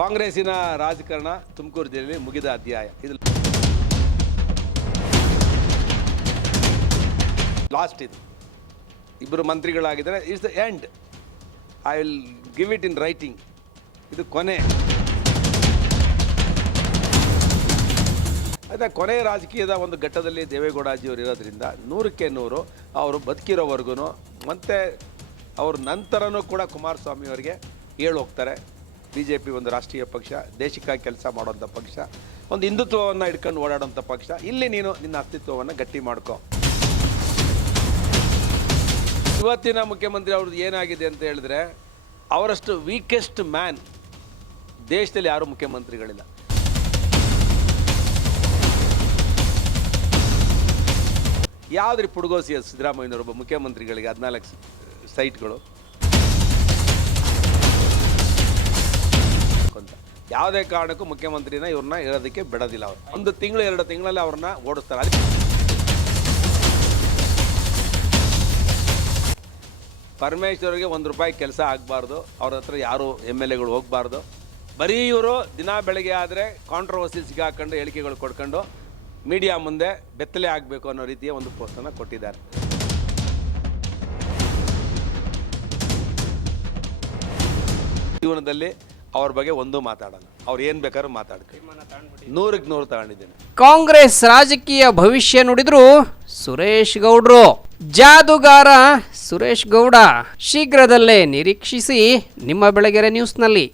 ಕಾಂಗ್ರೆಸ್ಸಿನ ರಾಜಕಾರಣ ತುಮಕೂರು ಜಿಲ್ಲೆಯಲ್ಲಿ ಮುಗಿದ ಅಧ್ಯಾಯ. ಇದು ಲಾಸ್ಟ್ ಇದು. ಇಬ್ಬರು ಮಂತ್ರಿಗಳಾಗಿದ್ದಾರೆ. It's the end I will give it in writing ಇದು ಕೊನೆ. ಅದೇ ಕೊನೆ ರಾಜಕೀಯದ ಒಂದು ಘಟ್ಟದಲ್ಲಿ ದೇವೇಗೌಡಾಜಿಯವರು ಇರೋದ್ರಿಂದ ನೂರಕ್ಕೆ ನೂರು ಅವರು ಬದುಕಿರೋವರೆಗೂ ಮತ್ತು ಅವ್ರ ನಂತರನೂ ಕೂಡ ಕುಮಾರಸ್ವಾಮಿ ಅವರಿಗೆ ಬಿ ಜೆ ಪಿ ಒಂದು ರಾಷ್ಟ್ರೀಯ ಪಕ್ಷ, ದೇಶಕ್ಕಾಗಿ ಕೆಲಸ ಮಾಡುವಂಥ ಪಕ್ಷ, ಒಂದು ಹಿಂದುತ್ವವನ್ನು ಇಟ್ಕೊಂಡು ಓಡಾಡುವಂಥ ಪಕ್ಷ. ಇಲ್ಲಿ ನೀನು ನಿನ್ನ ಅಸ್ತಿತ್ವವನ್ನು ಗಟ್ಟಿ ಮಾಡ್ಕೋ. ಇವತ್ತಿನ ಮುಖ್ಯಮಂತ್ರಿ ಅವ್ರದ್ದು ಏನಾಗಿದೆ ಅಂತ ಹೇಳಿದ್ರೆ, ಅವರಷ್ಟು ವೀಕೆಸ್ಟ್ ಮ್ಯಾನ್ ದೇಶದಲ್ಲಿ ಯಾರೂ ಮುಖ್ಯಮಂತ್ರಿಗಳಿಲ್ಲ. ಯಾವುದ್ರಿ ಪುಡುಗೋಸಿ ಸಿದ್ದರಾಮಯ್ಯನವರೊಬ್ಬ ಮುಖ್ಯಮಂತ್ರಿಗಳಿಗೆ ಹದಿನಾಲ್ಕು ಸೈಟ್ಗಳು ಯಾವುದೇ ಕಾರಣಕ್ಕೂ ಮುಖ್ಯಮಂತ್ರಿನ ಇವ್ರನ್ನ ಇರೋದಕ್ಕೆ ಬಿಡೋದಿಲ್ಲ ಅವರು. ಒಂದು ತಿಂಗಳು, ಎರಡು ತಿಂಗಳಲ್ಲಿ ಅವ್ರನ್ನ ಓಡಿಸ್ತಾರೆ. ಅದಕ್ಕೆ ಪರಮೇಶ್ವರ್ಗೆ ಒಂದು ರೂಪಾಯಿ ಕೆಲಸ ಆಗಬಾರ್ದು. ಅವ್ರ ಹತ್ರ ಯಾರು ಎಂ ಎಲ್ ಎಗಳು ಹೋಗಬಾರ್ದು. ಬರೀ ಇವರು ದಿನ ಬೆಳಗ್ಗೆ ಆದರೆ ಕಾಂಟ್ರವರ್ಸಿ ಸಿಗಾಕೊಂಡು, ಹೇಳಿಕೆಗಳು ಕೊಡ್ಕೊಂಡು ಮೀಡಿಯಾ ಮುಂದೆ ಬೆತ್ತಲೆ ಆಗಬೇಕು ಅನ್ನೋ ರೀತಿಯ ಒಂದು ಪೋಸ್ಟನ್ನು ಕೊಟ್ಟಿದ್ದಾರೆ. ಜೀವನದಲ್ಲಿ ಅವ್ರ ಬಗ್ಗೆ ಒಂದು ಮಾತಾಡಲ್ಲ ಅವ್ರು ಏನು ಬೇಕಾದ್ರೂ ಮಾತಾಡ್ತಾರೆ ನೂರಕ್ಕೆ ನೂರು ತಗೊಂಡಿದ್ದೇನೆ. ಕಾಂಗ್ರೆಸ್ ರಾಜಕೀಯ ಭವಿಷ್ಯ ನುಡಿದ್ರು ಸುರೇಶ್ ಗೌಡ್ರು. ಜಾದುಗಾರ ಸುರೇಶ್ ಗೌಡ ಶೀಘ್ರದಲ್ಲೇ ನಿರೀಕ್ಷಿಸಿ ನಿಮ್ಮ ಬೆಳಗೆರೆ ನ್ಯೂಸ್ನಲ್ಲಿ.